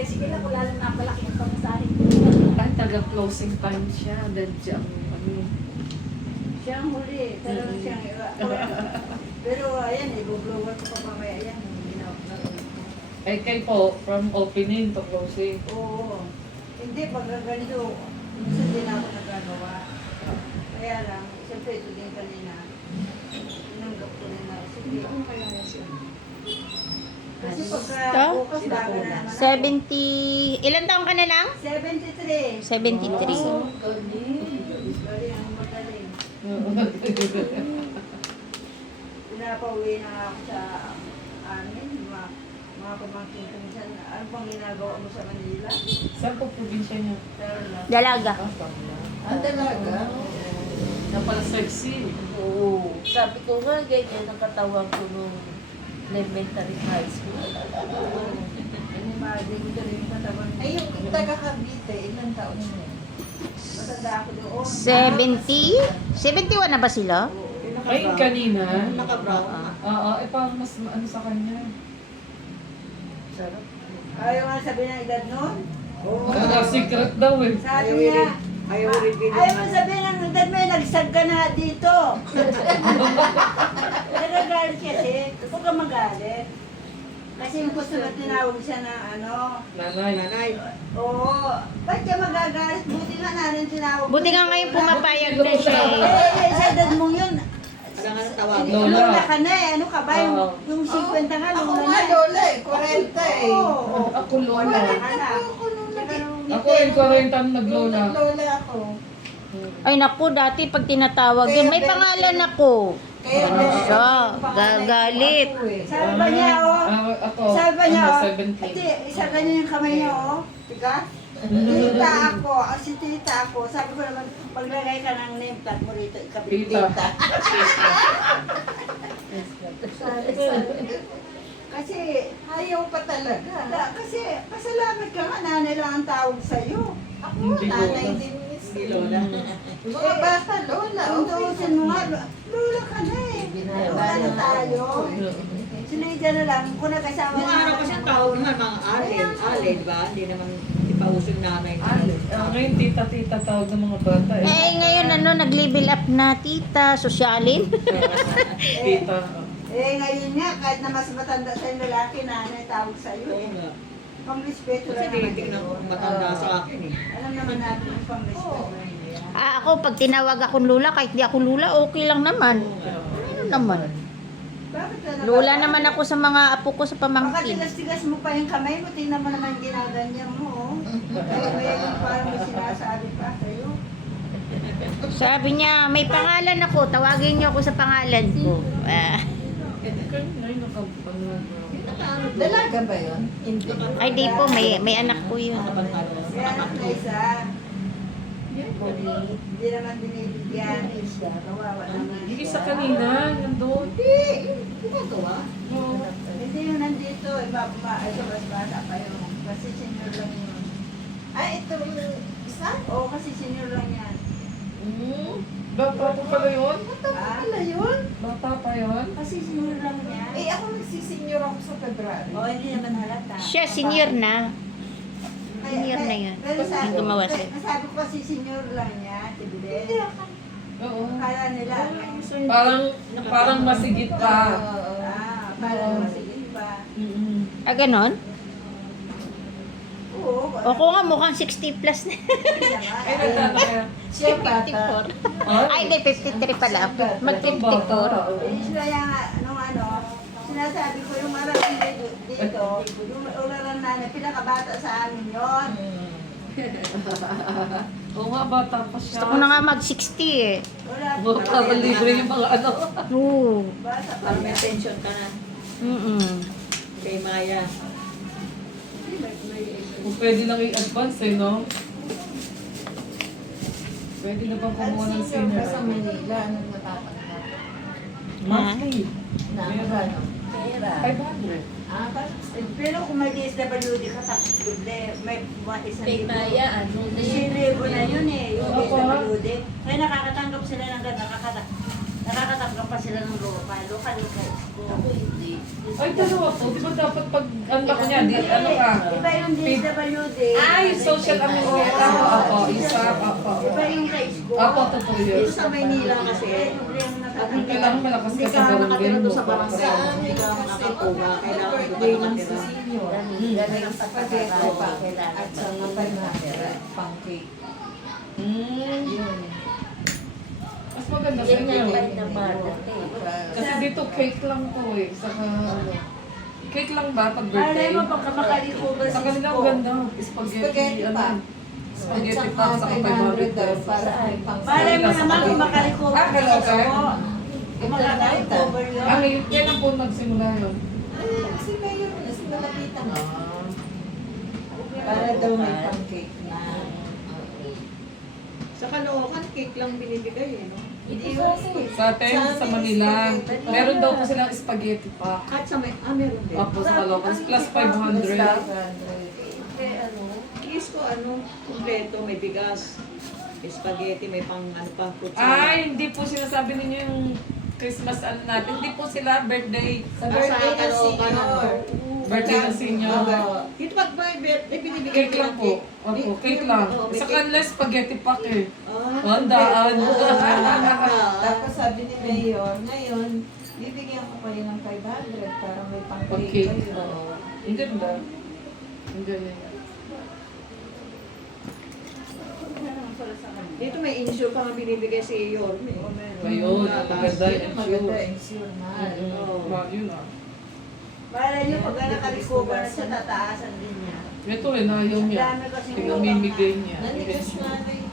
tricycle ako, lalo napalaki ang pamasahin. Ay, taga-closing time siya. Dahil siya ang ano. Siya ang huli, pero siyang iba. Pero ayan, i-blower ko pa mamaya yan. Ay, kayo po, from opening to closing. Oo. Hindi, pag ganito, minsan din ako nagagawa. Kaya lang, siyempre ito din kanina. Tinanggap ko rin na, sige, ano kaya na siya? Kasi pagka bukas bago na naman ako. 70, ilan taong ka na lang? 73. 73. Oh, galing. Galing ang magaling. Pinapauwi na ako sa amin, mga pamangkin ko minsan, ano bang ginagawa mo sa Manila? Saan po probinsya niyo? Pero na. Dalaga. Ang dalaga. Napala sexy. Oo. Sabi ko nga, ganyan ang katawan ko nung elementary high school. Imagine ko rin yung katawan. Ay, yung taga Cavite, ilang taon na yun? Matanda ako doon. 70? 71 na ba sila? Ay, kanina. Naka-brown. Oo, eh parang mas ano sa kanya. Sarap. Ayaw nga sabihin ng edad nun. Secret daw eh. Sabi niya, ayaw mo sabihin ng edad mo, nagsag ka na dito. Nagagalit kasi, huwag ka magalit. Kasi yung gusto na tinawag siya na ano, Nanay. oo, ba't ka magagalit? Buti nga natin tinawag. Buti nga ngayon pumapayag na siya eh. Sa edad mo yun, Lola. Lola ka na eh, ano ka ba? Oo. Yung 50 nga, Ako Lola nga, na. Lola eh. 40 eh. Oo. Ako lola. Wala ka na. Ako nung Ako yung 40 ang naglola. Lola ako. Ay naku, dati pag tinatawag yun, may pangalan ako. Kaya Ano siya? Gagalit. Sabi ba niya, oh? Ako, Sabi ba niya, oh? 17. Ate, isa ganyan yung kamay niya, oh. Tiga? Tita ako, si tita ako. Sabi ko naman, paglagay ka ng name tag mo rito, ikabit Tita. tita. Sabi ko, kasi, ayaw pa talaga. kasi, pasalamat ka nga, nanay lang ang tawag sa'yo. Ako, Hindi nanay Lola. din minsan. Lola. Yung mga bata, Lola. Kung tuusin mo nga, lula ka na eh. Lula na tayo. Sinidya na lang, kung nagkasama Nung araw kasi ang tawag naman mga alin, di ba? Hindi naman ipausong nanay. Ngayon tita-tita tawag ng mga bata eh. Eh ngayon ano, nag-level up na tita, sosyalin. Tita. Eh, ngayon nga, kahit na mas matanda sa yung lalaki, nanay tawag sa'yo Oo eh. nga. Pang-respeto Kasi lang naman tinitignan ko yun. matanda sa akin eh. Alam naman natin yung pang-respeto. Ako, pag tinawag akong lula, kahit di ako lula, okay lang naman. Ano naman? Bakit ka Lula naman ako sa mga apo ko sa Baka pamangkin. tigas-tigas mo pa yung kamay mo, tingnan mo naman yung ginaganyan mo, oh. May parang may sinasabi pa sa'yo. Sabi niya, may pangalan ako, tawagin niyo ako sa pangalan ko. Ngayon nakapanood. Dalaga ba yun? Hindi. Ay di po, may anak po yun. Kaya anak na isa, hindi naman binibigyan. Kawawa naman. Yung isa kanina, nandun. Ginagawa? Oo. Hindi yung nandito, iba ito mas bata pa yun. Kasi senior lang yun. Ay, ito yung isa? Oo, kasi senior lang yan. Bata pa pala yun? Ah, Wala yun? Bata pa yun? kasi senior lang yan. Eh, ako nagsisenyor ako sa February. Oo, hindi naman halata. Siya, senior na. Senior na yun. Pero Ang gumawa siya. Sabi ko kasi senior lang yan, Hindi tibide. ako. Oo. Akala nila. Parang masigit pa. Parang masigit pa. Ah, ganon? Oo. O ko nga, mukhang 60 plus na. Ay, nagtata kaya. Siya bata. 54. Ay, hindi, 53 pala. Mag-54. Sila yung ano, sinasabi ko yung marating dito, yung ularan namin, pinakabata sa amin yun. Oo nga, bata pa siya. Gusto ko na nga mag-60 eh. Wala Oo, para libre yung mga ano. Oo. Bata pa Parang may yan. pension ka na kay Maya. Kung pwede lang i-advance eh, no? Pwede na bang kumuha ng Senior senior? ka sa Manila, anong natatanggap? Monthly. Na Meron. pera. 500. Pero kung may DSWD ka, doble, may isang Kay libo. Maya, ano Kasi libo na yun eh, yung Opo. DSWD. Kaya nakakatanggap sila ng gano'n, Nakakatanggap pa sila ng local yung rice ko. Ako hindi. Ay, dalawa po. Di ba dapat pag unlock niya, di, ano ka? Iba yung DSWD. Ah, yung social amenities. Opo, isa, opo. Iba yung rice ko. Opo, totoo yun. Dito sa Maynila kasi, At hindi Kailangan malakas hindi ka ka sa barangay nakatira mo. doon sa barangay, hindi ka nakakuha, kailangan doon ka nakatira. Ganun ang pagkakataon ko. Kailangan At saka pancake. Mm. Mas maganda sa Yan inyo. yung kind ng mother eh. Kasi dito cake lang to eh. Saka, cake lang ba pag birthday? Alay mo, pagka makalikubal Sa kanila ang ganda. Spaghetti, ano? Spaghetti pa, saka 500 pesos. para may pang Malay mo naman kung makalikubal. Ah, gano'n ka? Kung makalikubal yun. Ah, ngayon, kailan po nagsimula yun? Si Mayor na, si Malapitan na. Para daw may pancake na. Sa Caloocan, cake lang binibigay eh, no? Hindi yun. Sa atin, sa Manila, meron daw po silang spaghetti pa. At sa may, meron din. Opo, sa Caloocan, plus 500. Kaya ano, Yes ko, kumpleto, may bigas, may spaghetti, may pang ano pa, fruit salad. Ay, hindi po sinasabi ninyo yung Christmas ano natin. Hindi po sila birthday. Sa birthday ng Caloocan, senior. Birthday ng senior. Dito pag may birthday, binibigay Cake lang po. Opo, cake lang. Sa kanila, spaghetti pack eh. Handaan. Tapos sabi ni Mayor, ngayon, bibigyan ko kayo ng 500 para may Okay. pancake kayo. Oo. Ang ganda. Ang galing. Dito may insure pa nga binibigay si Yorme. Ngayon, maganda yung Maganda, shoe. ensure mahal. Yun ah. Malay nyo, pagka nakalikubal na siya, tataasan din niya. Ito eh, nayaw niya. Ang dami kasing Pinamimigay niya. Nanigas nga na yung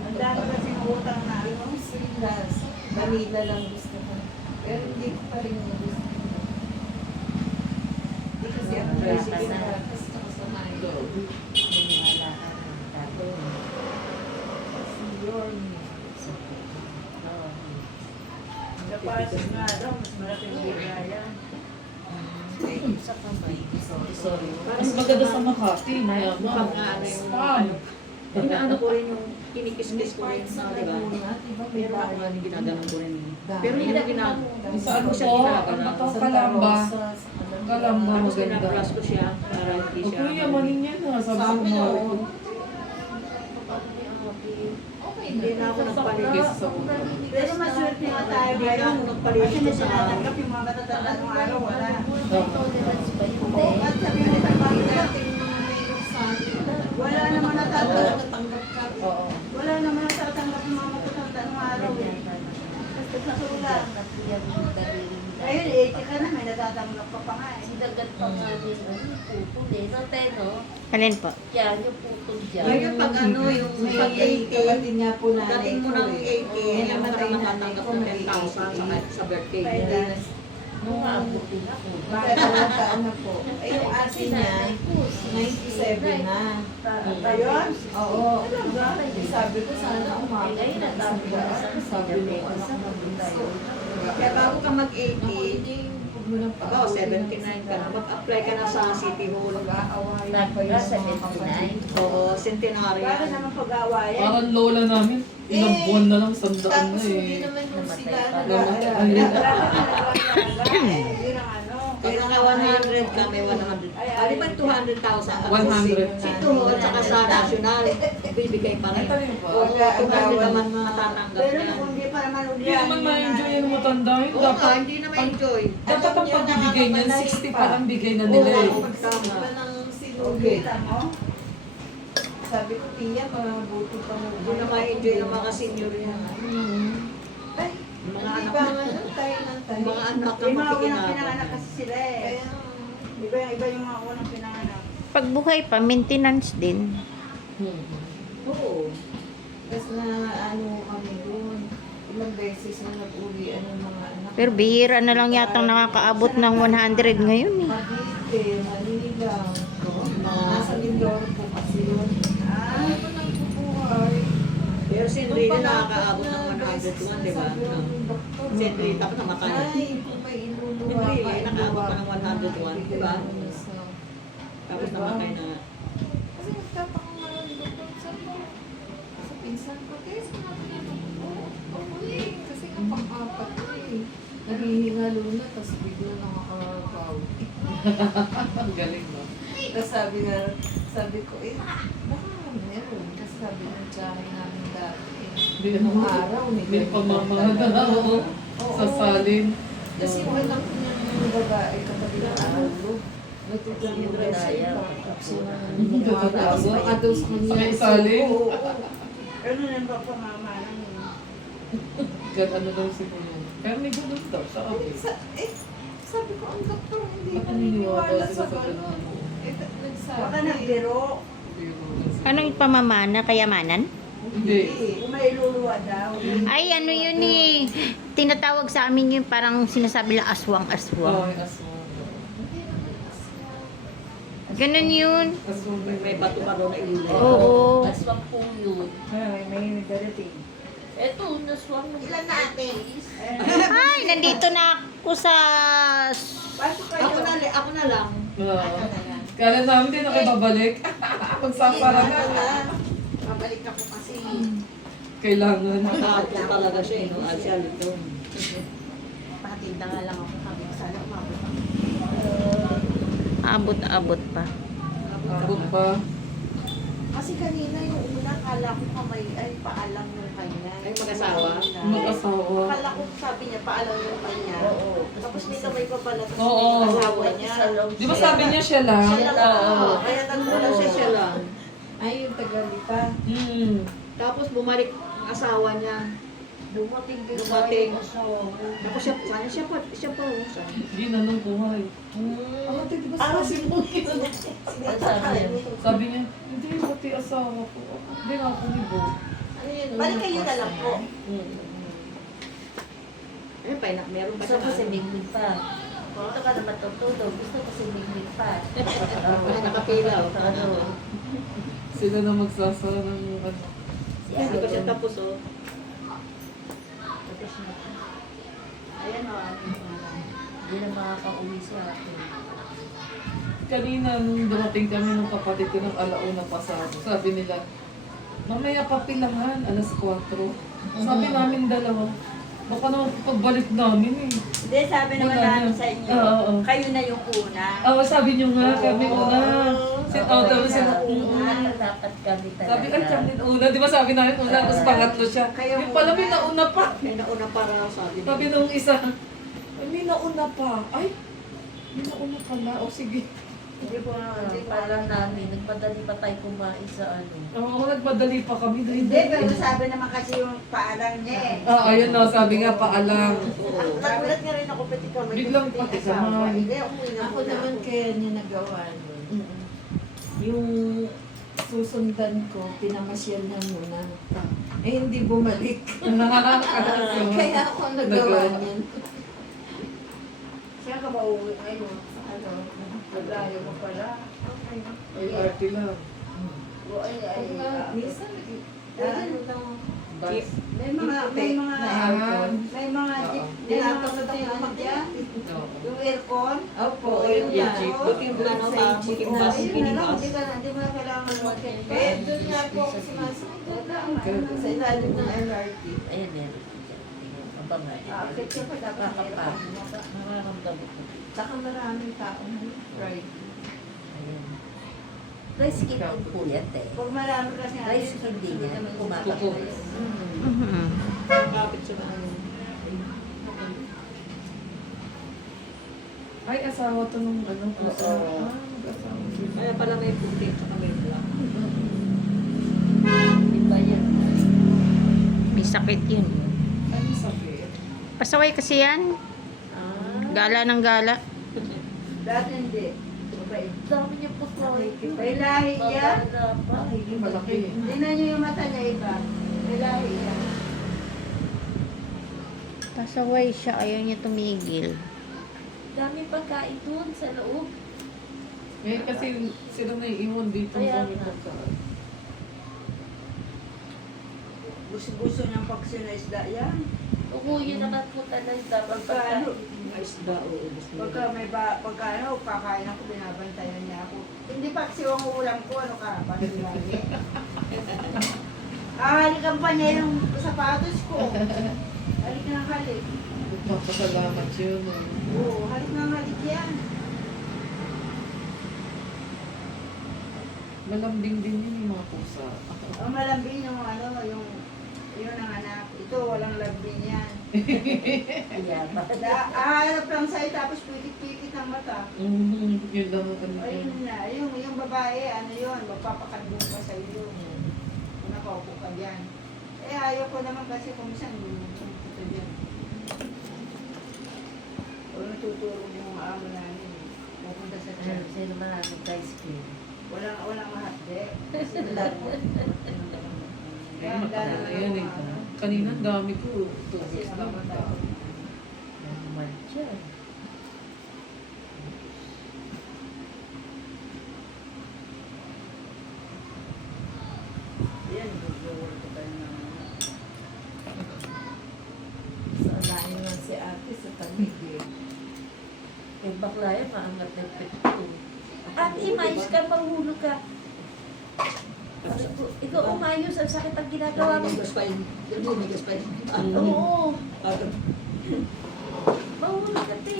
Ang dami kasing utang na ano. silas. Vanilla lang gusto ko. Pero hindi ko pa rin gusto. Hindi kasi ako Wala kasi ka na. pinarakas na sa Milo. wala ka ng tato. Si Yorme. Sa pasis nga daw, mas malaking bigaya. Sa kamay. Sorry. Mas maganda sa Makati. Mayaman. Mukhang nga ano yung Spam. Inaano ko rin yung kinikis-kis ko rin Sa na, di ba? Laguna, di ba may Meron ako bayan? nga ginaganon ko rin. Dami. Pero hindi na ginaganon. Sa ano siya po? ginaganon. Ano to? Santa Kalamba. Rosa, sa Kalamba. Kalamba. Tapos Maganda. pinabrush ko siya para hindi O siya. kuya, manin yan ah. Sabi Sa ko amin, mo. oo. Hindi na ako nagpaligis sa una. Pero maswerte nga tayo Hindi na ngayon. ako nagpaligis Kasi na sa sinatanggap yung mga matatanda ng araw, wala. Tolerance ba yun? Oo, at sabi mo sa mga Dating mga Mayor sa akin. wala naman natatanggap. Natanggap ka. Oo. Wala naman natatanggap yung mga matatanda ng araw. Eh. Basta sa sulat. Ngayon, 80 ka na, may natatanggap ka pa nga eh. Sinagat pa nga ni putol eh. No, Teno? Alin po? Yan, yung putol dyan. Ngayon pag ano, yung May pag 80, kapatid niya po nanay dating mo ko ng eh. 80, yung namatay mga nanay nakatanggap ko, ng may 10,000 sa birthday. Kaya, Nung abutin ako. Dalawang taon na po. Ay, yung ate niya, 97 na. Ayun. Oo. Sabi ko sana Eh, umabot ngayon, na ang dami isang na daan. sa Sabi mo, anak sa na tayo. Kaya bago ka mag-80, hindi, huwag mo nang Aba, 79 ka na, mag-apply ka na sa City Hall. Pag-aawayan pa yung mga kapatid. Oo, centenary Bakit yan. naman pag-aawayan? Parang lola namin. Ilang buwan na lang, 100 na Tapos hindi eh. naman yung sila Namatay. nag-aalala. Wala ka talaga. Yun ang ano. Pag naka 100 ka, may 100. Ano ba 200,000? 100. City Hall, at saka sa National, bibigay pa rin. Ito rin ba? Oo, 200 naman matatanggap Pero yan. kung hindi pa naman Hindi ulihan. naman ma-enjoy yung matanda yun. Oo nga, Dapat, hindi na ma-enjoy. dapat ang pagbibigay niyan, 60 pa lang bigay na nila eh. Sabi pa ng sinugit. Kita mo? Sabi ko, Tia, mabuti pa mo. Hindi na ma-enjoy ng mga senior yan. Ay, Yung mga hindi anak ba na, nga nun, tayo ng tayo. yung mga anak na Yung mga unang makikinabang. pinanganak kasi sila eh. Kaya, Iba yung mga unang pinanganak. Pag buhay pa, maintenance din. Oo. tapos na ano kami doon. Ilang beses na nag-uwian ng mga anak. Pero bihira na lang yatang nakakaabot ng 100 ngayon eh. Cavite, Manila. Nasa Mindoro po kasi yun. Ano pa nang bubuhay? Pero si Enrique nakakaabot ng 101, di ba? Si Enrique, tapos namatay. Ay, kung may iluluwa Enrique, nakaabot pa ng 101, di ba? Sa Tapos namatay na. Kasi nagtataka nga lang doon sa pinsan ko. Kaya sinabi niya, oo, kasi nga pang-apat Nahihingalo na, tapos bigla nakakabaw. Ang galing, no? Tapos sabi ko, baka meron. Tapos sabi ng tsaka namin dati, Hindi nung araw, May pamamahal na ako sa salin. Kasi yung anak niya ng babae, kapag nakaulo, natutulog yung Daya. Tapos makadaw sa kanya. May salin? Oo. Ano nang papamama lang yun? Ano daw siguro. Pero may gulong daw sa akin. Sabi ko, ang doktor hindi Ba't naniniwala naniniwala sa sila sa gano'n. ganun? Nagsabi. Baka nagbiro. Anong pamamana? Kayamanan? Hindi. Kung may luluwa daw. Ay, ano yun eh. Tinatawag sa amin yun, parang sinasabi lang aswang-aswang. Oo, yung aswang. Ganun yun. Aswang May bato pa daw na ilulay. Oo. Aswang po yun. May darating. Eto, naswang mo. Ilan na ate? Ay, nandito na ako sa... Pasok kayo. Ako na lang. Oo. Kala namin din na kayo babalik. Magsasara na. Mabalik ako kasi. Kailangan. Nakakapos talaga siya, no? Asya, ito. Patinda nga lang ako. Sabi ko sana umabot ako. Abot-abot pa. Abot pa. Kasi kanina yung una, kala ko kamay, ay paalam yung kanya. Ay, mag-asawa? Mag-asawa. Kala ko sabi niya, paalam yung kanya. Oo. Tapos may kamay pa pala. Tapos Oo. may asawa niya. Di ba sabi niya siya lang? Siya lang. Oo. Kaya nagmula siya Siya lang. Ay, yung tagalita. Hmm. Tapos bumalik ang asawa niya. Dumating din Dumating. tayo asawa mo. Tapos siya pa. Ginanong buhay. Ano, di ba Ano sabi si mo? Ano sabi niya? Sabi niya, hindi, pati asawa ko. Hindi nga ako ni Bo. Ano yun? Balik kayo na lang po. Ayun pa, meron pa Gusto siya. ko si Mingming pa. Dito ka naman tutulog. Gusto ko si Mingming pa. Nakapila. Ano? Sila na magsasara ng ano. Si Hindi pa siya Aaron. tapos, oh. Tapos na. Ayan o. Hindi na makaka-uwi si akin. Kanina, nung dumating kami ng kapatid ko ng alauna pasado, sabi nila, mamaya papilangan, alas 4. Sabi namin dalawa, baka naman pagbalik namin eh. Hindi, sabi naman Wala namin na. sa inyo. Oo. Kayo na yung una. Oo, sabi niyo nga, kami una. Sit out daw Okay, sila sabi una. Dapat kami talaga. Sabi, ay kami una. Di ba sabi namin una, tapos pangatlo siya. Kayo Yung pala may una. nauna pa. May nauna para sabi niya. Sabi nung isa, ay may nauna pa. Ay, may nauna pala. O sige. Hindi po hindi po Parang namin, nagpadali pa tayo kumain sa ano. Oo, nagmadali pa kami. Hindi, pero sabi naman kasi yung paalam niya eh. Ayun na, sabi nga paalam. Nagulat nga rin ako pati kami. Biglang kasi pati asawa. kamay. Hindi, umuwi na Ako muna naman ako. kaya niya nagawa nun. Yung susundan ko, pinamasyal niya muna. Eh, hindi bumalik. Kaya ako nagawa niyan. Siya ka ba uwi ngayon? Ano? Naglayo mo pala. Okay. Ay, arte lang. O, ay, ay, Minsan, ano daw, Bas. may mga aircon. may mga Oo. nilatakot ang ano dyan. Oo. Yung aircon. Opo, Yung yun yan. jeep. Buting plano ka, buting bus, Ayun na buting lang, bus. hindi mo na kailangan mag-kit. Eh, doon nga po ako sumasakot. Sa ilalim ng LRT. Ayan, meron. Ang pamay. Akit ka pa dapat Nakapa. meron. Nararamdaman ko. Saka maraming tao na Friday. Ayan. Dry skin din po yan, te. Pag marami kasi Dry skin din yan. Kumakapit. Mhm. Kapit siya na. Ay, asawa to nung ano. Oo. Asawa sila. Kaya pala may puti, tsaka may black. Iba yan. May sakit yun. Ano sakit? Pasaway kasi yan. Gala ng gala. Dati hindi. Mabait. Dami niya po po. May lahi niya. Malaki. Tingnan niyo yung mata niya iba. May lahi niya. Pasaway siya, ayaw niya tumigil. Dami pagkain doon sa loob. Ngayon kasi sila naiiwan dito Kaya kami nga. pagkaan. Gusto niyang pagsinisda yan. Umuwi na nagpunta na yung dapat Pagka, pagkain. May isda, oo. Gusto nila. pagka may pagka ano, kakain ako, binabantayan niya ako. Hindi pa kasi yung ulam ko, ano ka, bakit lagi? Halikan pa niya yung sapatos ko. Halik na halik. Papasalamat yun. Oo, halik na halik yan. Malambing din yun yung mga pusa. Ang malambing yung ano, yung ang anak. Ito, walang lambing yan. Kaya ba? Aharap lang sa'yo tapos pikit-pikit ang mata. Yun lang ang ano. Ayun na, yung babae, ano yun, magpapakadbong pa sa'yo yun. Kung nakaupo ka dyan. Eh, ayaw ko naman kasi kung saan ito dyan. O natuturo yung mga amo namin. Pupunta sa church. Sino maraming ice cream? Walang mahapde. Laro. Kaya matanda na yan eh. Kanina ang dami ko. 2 Kasi weeks lang. nakamatay. Naman siya. Yan, mag-work ko tayo na. Sanayin lang si ate sa tanig eh. Eh, bakla yan, maangat na pito. At imayos ka, mahulog ka. Ikaw umayos, ang sakit ang ginagawa mo. Migas pa yun. Migas pa yun. Oo. Mahulog ka, te.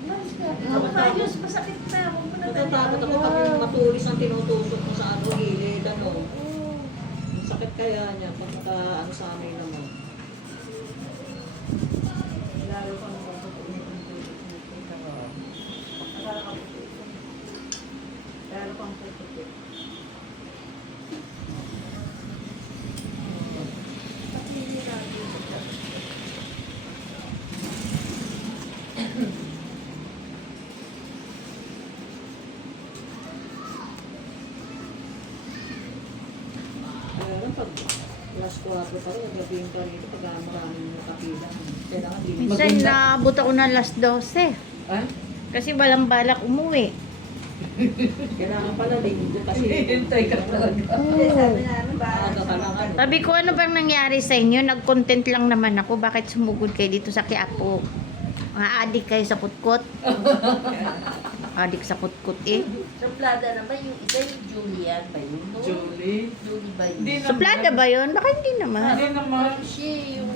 Umayos ka. Umayos, masakit na. Huwag mo na Natatakot ako pag matulis ang tinutusok mo sa ano, gilid, ano. Oo. Ang sakit kaya niya pag ano sa amin naman. Lalo pa nung pagpapinit ng tubig. Lalo pang pagpapinit. Kaya lang pag alas 4 pa rin, naglabihin ka rito pag maraming nakapila. Kailangan din. Minsan naabot ako ng alas 12. Ah? Kasi walang balak umuwi. Kailangan pala linggo kasi. Hintay ka talaga. Sabi namin ba? Maaga ka lang ano. Sabi ko, ano bang nangyari sa inyo? Nag-content lang naman ako. Bakit sumugod kayo dito sa Quiapo? Mga adik kayo sa kutkot. Adik sa kutkot eh. Suplada naman yung isa yung Julian ba yun? No? Julie. Julie ba yun? Hindi naman. Suplada ba yun? Baka hindi naman. Hindi naman. Siya yung...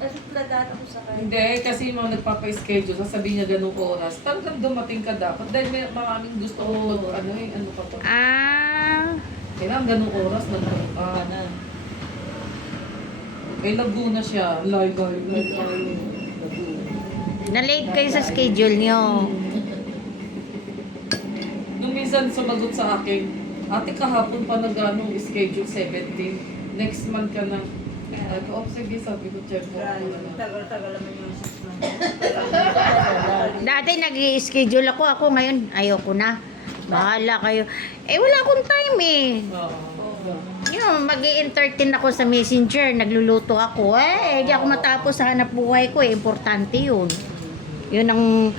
suplada ako sa kanya. Hindi, kasi yung mga nagpapa-schedule, sasabihin niya ganung oras. Talagang dumating ka dapat. Dahil may maraming gusto ko ano eh, ano ka pa. Ah, Kailangan ganung oras na Kana. Kay Laguna siya. Layo. na-late kayo sa schedule nyo. Nung minsan sumagot sa akin, ate kahapon pa nag-ano, schedule 17. Next month ka na. Sabi ko, sige, sabi ko, check mo. Tagal-tagal naman yung 6 months. Dati nag-i-schedule ako ngayon ayoko na. Bahala kayo. Eh, wala akong time eh. Yung mag-i-entertain ako sa messenger, nagluluto ako. Eh, di ako matapos sa hanap buhay ko eh. Importante yun. Yun ang